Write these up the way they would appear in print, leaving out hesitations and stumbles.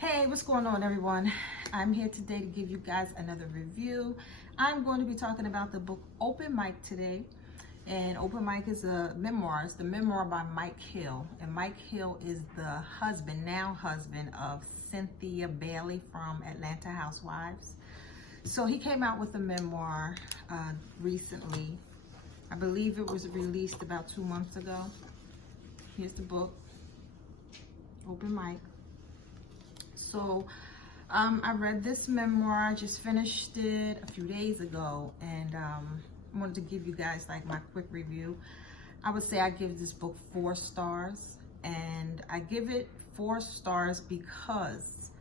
Hey, what's going on, everyone? I'm here today to give you guys another review. I'm going to be talking about the book Open Mic today. And Open Mic is a memoir. It's the memoir by Mike Hill. And Mike Hill is the now husband of Cynthia Bailey from Atlanta Housewives. So he came out with a memoir recently. I believe it was released about 2 months ago. Here's the book, Open Mic. So I read this memoir. I just finished it a few days ago, and I wanted to give you guys like my quick review. I would say I give this book 4 stars, and I give it 4 stars because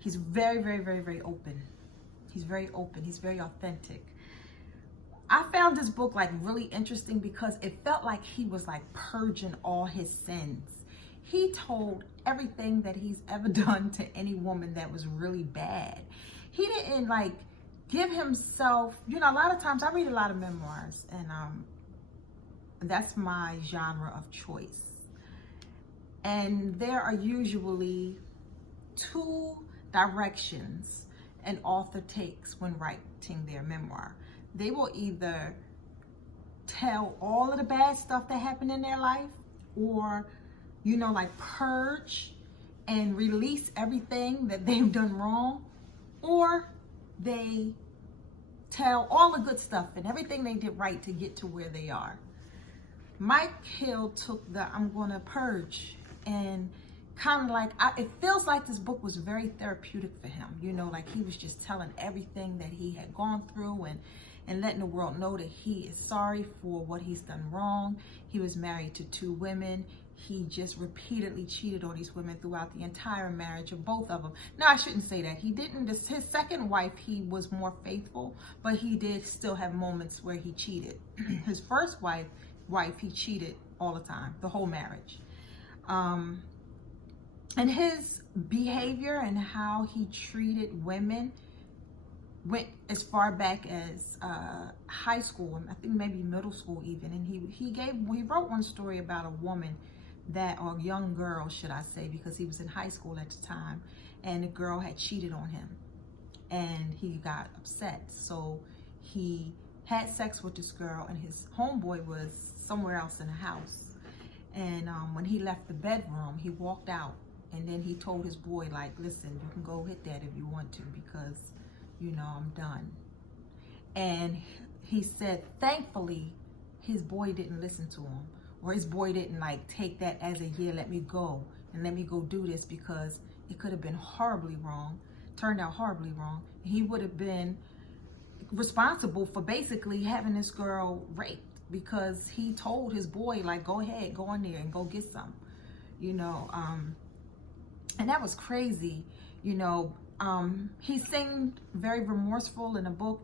he's very open. He's very open. He's very authentic. I found this book like really interesting because it felt like he was like purging all his sins. He told everything that he's ever done to any woman that was really bad. He didn't like give himself, a lot of times I read a lot of memoirs, and that's my genre of choice. And there are usually 2 directions an author takes when writing their memoir. They will either tell all of the bad stuff that happened in their life, or like purge and release everything that they've done wrong, or they tell all the good stuff and everything they did right to get to where they are. Mike Hill took the I'm gonna purge, and kind of like, it feels like this book was very therapeutic for him, like he was just telling everything that he had gone through, and letting the world know that he is sorry for what he's done wrong. He was married to 2 women. He just repeatedly cheated on these women throughout the entire marriage of both of them. No, I shouldn't say that. He didn't. His second wife, he was more faithful, but he did still have moments where he cheated. His first wife, he cheated all the time, the whole marriage. And his behavior and how he treated women went as far back as high school, and I think maybe middle school even. And he wrote one story about a woman or a young girl, should I say, because he was in high school at the time, and the girl had cheated on him, and he got upset. So he had sex with this girl, and his homeboy was somewhere else in the house. And when he left the bedroom, he walked out, and then he told his boy, like, listen, you can go hit that if you want to, because I'm done. And he said, thankfully, his boy didn't listen to him, or his boy didn't like take that as a, yeah, let me go and let me go do this, because it could have been horribly wrong, turned out horribly wrong. He would have been responsible for basically having this girl raped, because he told his boy, like, go ahead, go in there and go get some, and that was crazy. He seemed very remorseful in the book.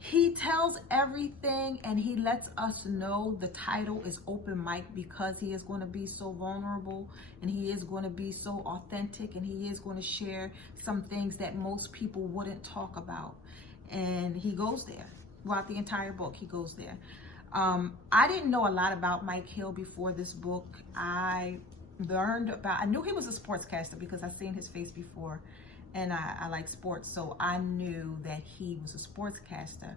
He tells everything, and he lets us know the title is Open Mic because he is going to be so vulnerable, and he is going to be so authentic, and he is going to share some things that most people wouldn't talk about. And he goes there throughout the entire book. He goes there. I didn't know a lot about Mike Hill before this book. I knew he was a sportscaster because I've seen his face before, and I like sports, so I knew that he was a sportscaster.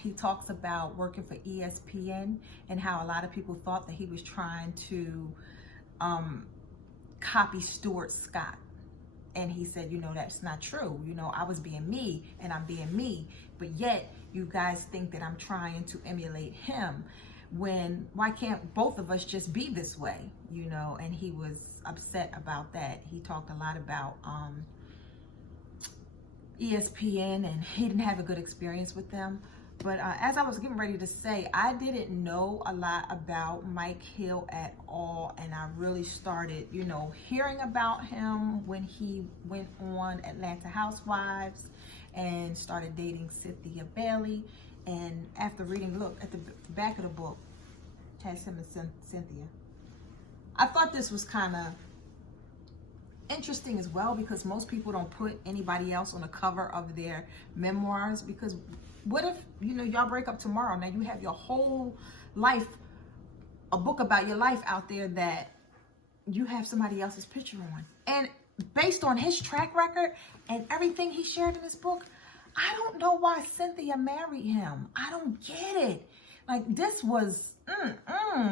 He talks about working for ESPN and how a lot of people thought that he was trying to copy Stuart Scott. And he said, that's not true. I was being me, and I'm being me, but yet you guys think that I'm trying to emulate him. Why can't both of us just be this way, And he was upset about that. He talked a lot about ESPN, and he didn't have a good experience with them. But as I was getting ready to say, I didn't know a lot about Mike Hill at all, and I really started, hearing about him when he went on Atlanta Housewives and started dating Cynthia Bailey. And after reading, look at the back of the book, it has him and Cynthia. I thought this was kind of interesting as well, because most people don't put anybody else on the cover of their memoirs, because what if, y'all break up tomorrow? Now you have your whole life, a book about your life out there that you have somebody else's picture on. And based on his track record and everything he shared in his book, I don't know why Cynthia married him. I don't get it. Like, this was,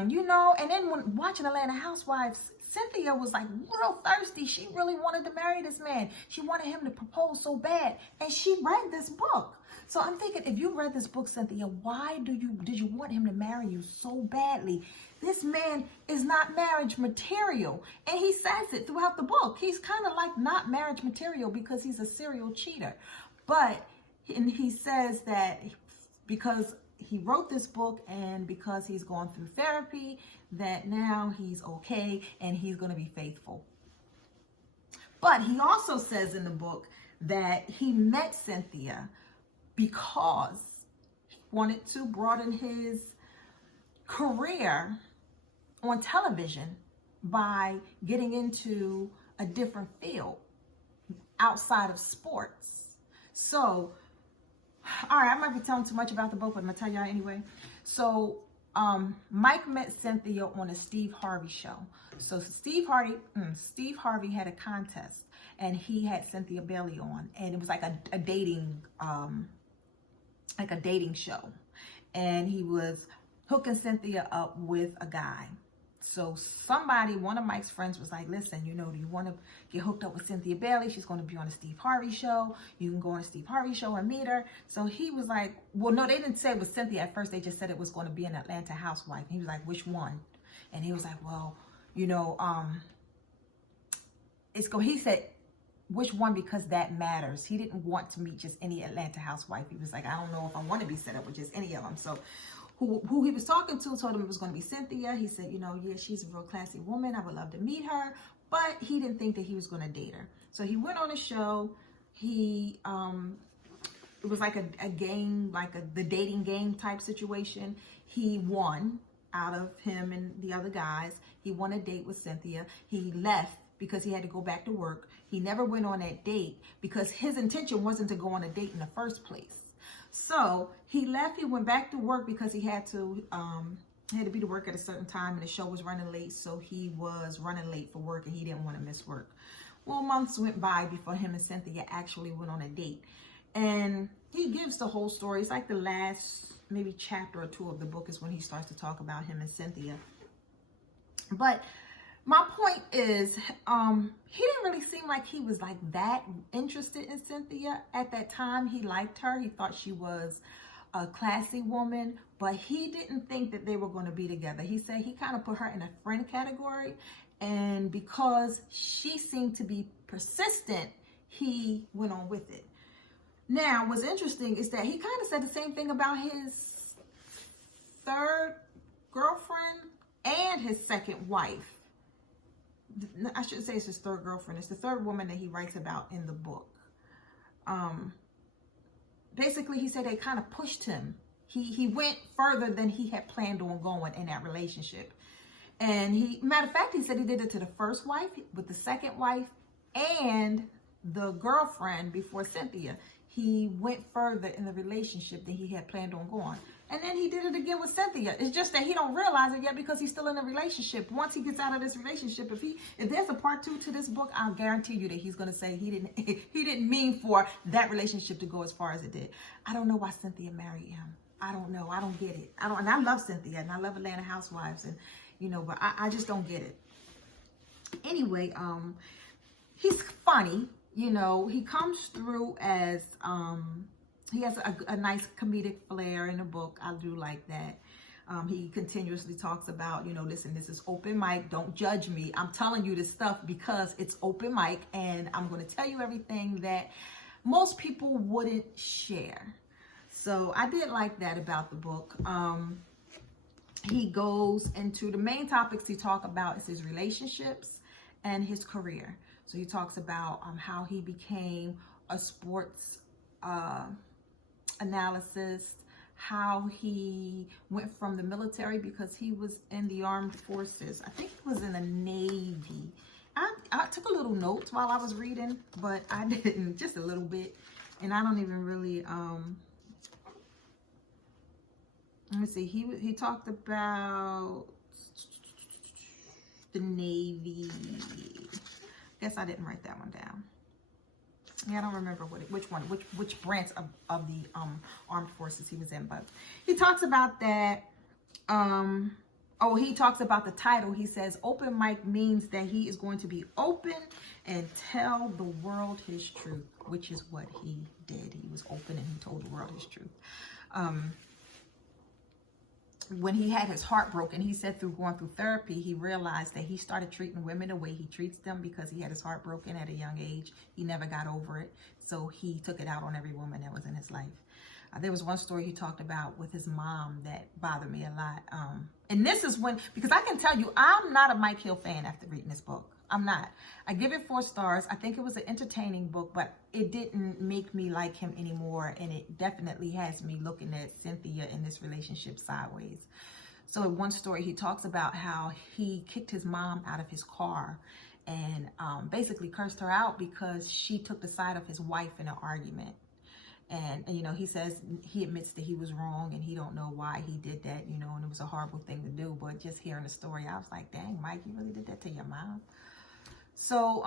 you know, and then when watching Atlanta Housewives, Cynthia was like real thirsty. She really wanted to marry this man. She wanted him to propose so bad. And she read this book. So I'm thinking, if you read this book, Cynthia, why did you want him to marry you so badly? This man is not marriage material. And he says it throughout the book. He's kind of like not marriage material because he's a serial cheater. But and he says that because he wrote this book and because he's gone through therapy, that now he's okay and he's going to be faithful. But he also says in the book that he met Cynthia because he wanted to broaden his career on television by getting into a different field outside of sports. So, all right, I might be telling too much about the book, but I'm going to tell y'all anyway. So, Mike met Cynthia on a Steve Harvey show. So Steve Harvey had a contest, and he had Cynthia Bailey on, and it was like a dating show, and he was hooking Cynthia up with a guy. So one of Mike's friends was like, listen, you know, do you want to get hooked up with Cynthia Bailey? She's going to be on a Steve Harvey show. You can go on a Steve Harvey show and meet her. So he was like, well, no, they didn't say it was Cynthia at first. They just said it was going to be an Atlanta housewife. And he was like, which one? And he was like, well, you know, he said, which one? Because that matters. He didn't want to meet just any Atlanta housewife. He was like, I don't know if I want to be set up with just any of them. So who he was talking to told him it was going to be Cynthia. He said, you know, yeah, she's a real classy woman. I would love to meet her. But he didn't think that he was going to date her. So he went on a show. It was like a game, like the dating game type situation. He won out of him and the other guys. He won a date with Cynthia. He left because he had to go back to work. He never went on that date because his intention wasn't to go on a date in the first place. So he left. He went back to work because he had to be to work at a certain time, and the show was running late. So he was running late for work, and he didn't want to miss work. Well, months went by before him and Cynthia actually went on a date, and he gives the whole story. It's like the last maybe chapter or two of the book is when he starts to talk about him and Cynthia. But my point is, he didn't really seem like he was like that interested in Cynthia at that time. He liked her. He thought she was a classy woman, but he didn't think that they were going to be together. He said he kind of put her in a friend category, and because she seemed to be persistent, he went on with it. Now, what's interesting is that he kind of said the same thing about his third girlfriend and his second wife. I should say it's his third girlfriend. It's the third woman that he writes about in the book. Basically, he said they kind of pushed him. He went further than he had planned on going in that relationship. And matter of fact, he said he did it to the first wife, with the second wife, and the girlfriend before Cynthia. He went further in the relationship than he had planned on going. And then he did it again with Cynthia. It's just that he don't realize it yet because he's still in a relationship. Once he gets out of this relationship, if there's a part 2 to this book, I'll guarantee you that he's going to say he didn't mean for that relationship to go as far as it did. I don't know why Cynthia married him. I don't know. I don't get it. And I love Cynthia, and I love Atlanta Housewives, and but I just don't get it. Anyway, he's funny. He comes through as he has a nice comedic flair in the book. I do like that. He continuously talks about, listen, this is open mic. Don't judge me. I'm telling you this stuff because it's open mic, and I'm going to tell you everything that most people wouldn't share. So I did like that about the book. He goes into the main topics he talks about is his relationships and his career. So he talks about how he became a sports analyst, how he went from the military because he was in the armed forces. I think he was in the Navy. I took a little notes while I was reading, but I didn't, just a little bit. And I don't even really, let me see, he talked about, the Navy. Guess I didn't write that one down. Yeah, I don't remember which branch of the armed forces he was in, but he talks about that. He talks about the title. He says open mic means that he is going to be open and tell the world his truth, which is what he did. He was open and he told the world his truth. When he had his heart broken, he said through going through therapy, he realized that he started treating women the way he treats them because he had his heart broken at a young age. He never got over it. So he took it out on every woman that was in his life. There was one story he talked about with his mom that bothered me a lot. And this is when, because I can tell you, I'm not a Mike Hill fan after reading this book. I'm not. I give it 4 stars. I think it was an entertaining book, but it didn't make me like him anymore. And it definitely has me looking at Cynthia in this relationship sideways. So in one story, he talks about how he kicked his mom out of his car and basically cursed her out because she took the side of his wife in an argument. And, you know, he says he admits that he was wrong and he don't know why he did that, you know, and it was a horrible thing to do. But just hearing the story, I was like, dang, Mike, you really did that to your mom? So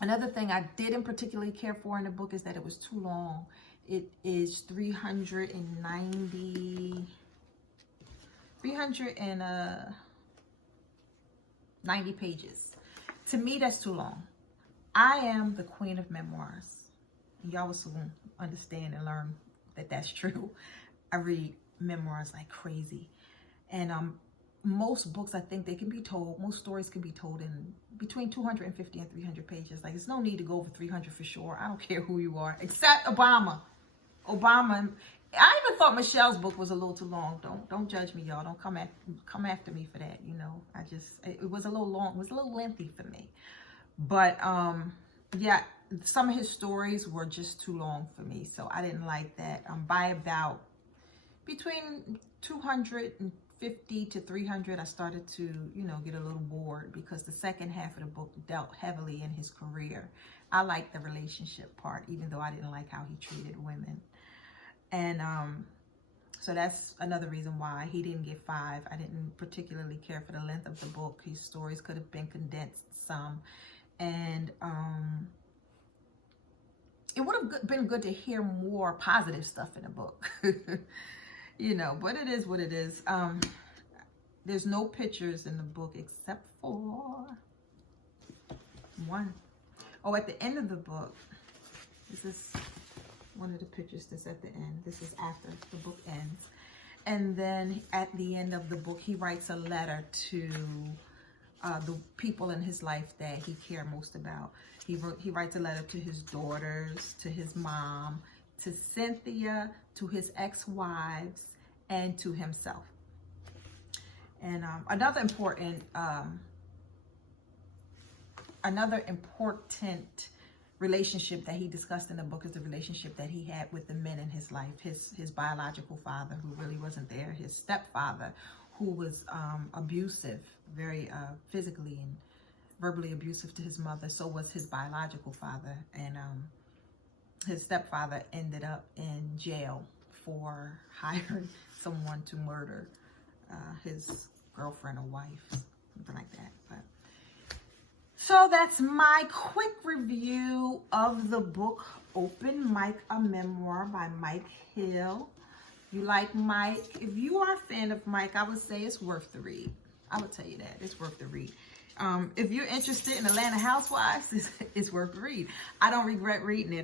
another thing I didn't particularly care for in the book is that it was too long. It is 390 pages. To me, that's too long. I am the queen of memoirs. Y'all will soon understand and learn that that's true. I read memoirs like crazy. And most books, I think they can be told, most stories can be told in between 250 and 300 pages. Like, there's no need to go over 300 for sure. I don't care who you are, except Obama. I even thought Michelle's book was a little too long. Don't judge me, y'all. Don't come after me for that, you know. It was a little long. It was a little lengthy for me. But, yeah, some of his stories were just too long for me. So I didn't like that. By about between 250 to 300, I started to, you know, get a little bored because the second half of the book dealt heavily in his career. I liked the relationship part, even though I didn't like how he treated women. And so that's another reason why he didn't get 5. I didn't particularly care for the length of the book. His stories could have been condensed some. And it would have been good to hear more positive stuff in the book. You know, but it is what it is. There's no pictures in the book except for one. Oh, at the end of the book, this is one of the pictures that's at the end. This is after the book ends. And then at the end of the book, he writes a letter to the people in his life that he cared most about. He writes a letter to his daughters, to his mom, to Cynthia, to his ex-wives, and to himself. And another important relationship that he discussed in the book is the relationship that he had with the men in his life. His biological father, who really wasn't there, his stepfather, who was abusive, very physically and verbally abusive to his mother. So was his biological father. And his stepfather ended up in jail for hiring someone to murder his girlfriend or wife, something like that. But so that's my quick review of the book Open Mic, a Memoir by Mike Hill. You like Mike? If you are a fan of Mike, I would say it's worth the read. I would tell you that. It's worth the read. If you're interested in Atlanta Housewives, it's worth the read. I don't regret reading it.